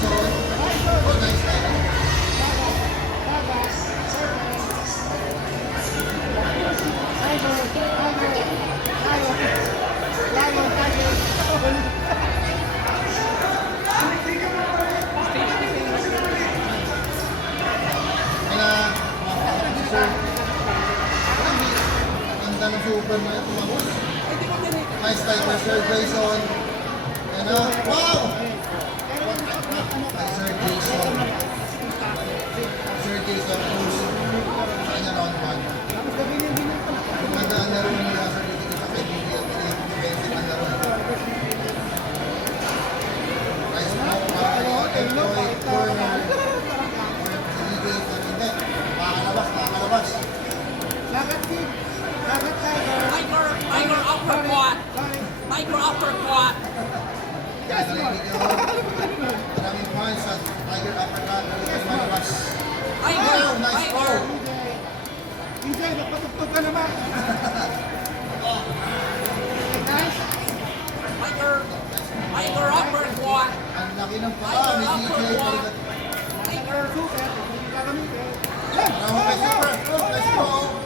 Jason. Oh, nice Tiger. Kaya, sir, ganda ng super na yan, tumangos. Nice Tiger, Sir Jason. Yan na. Wow! Nice Sir Jason. Sir Jason, close. Sa kanya round 1. Ganda ang laro nila, Sir Jason, sa kaibigan. Defensive ang laro. Nice block by Eloy Corner. Si DJ, hindi. Makakalabas. Tiger uppercut! Tiger uppercut! Kaya narinig nyo, maraming points at Tiger uppercut. Ay malabas. Tiger! Wow, nice Tiger! throw. DJ, napatugtog ka naman. Tiger! Tiger uppercut! Ang laki ng paa ni DJ. Tiger! Bravo kay Super. Oh, nice throw.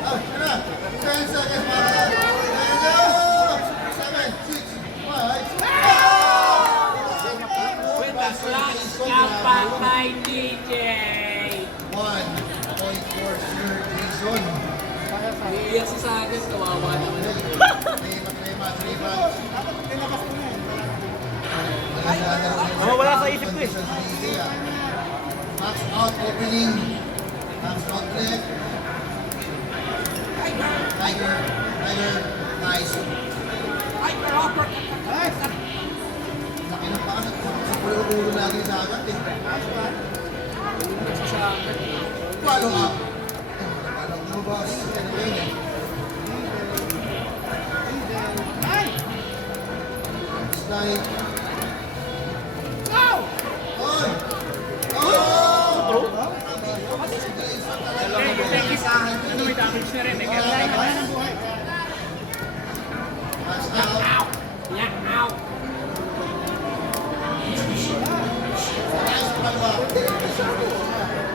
Oh, yun na. 10 seconds para. There you go. 7, 6, 5. With a clutch comeback by DJ! 1 point for Sir Jason. Iiyak si Sagas, kawawa naman. Wala sa isip ko eh. Max out opening. Max out click. Tiger. Nice. Tiger uppercut! Laki ng paa. Sa pulo-ulo lagi sa agad eh. Follow up. Follow mo boss. Anyway. Strike. Oy! Oh! Max out. Yeah, ow! Nice follow up.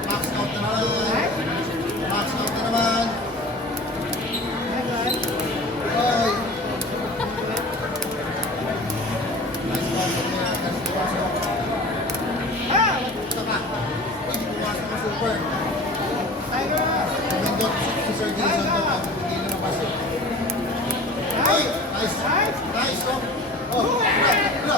Max out na naman. Max out na naman. Oy! Nice follow there. Nice follow. Tama. Uy, di buwasan ka super. Tumindot si Sir Jason to. Hindi na mapasok. Oy! Nice. Nice. Oh. Oh. Wala.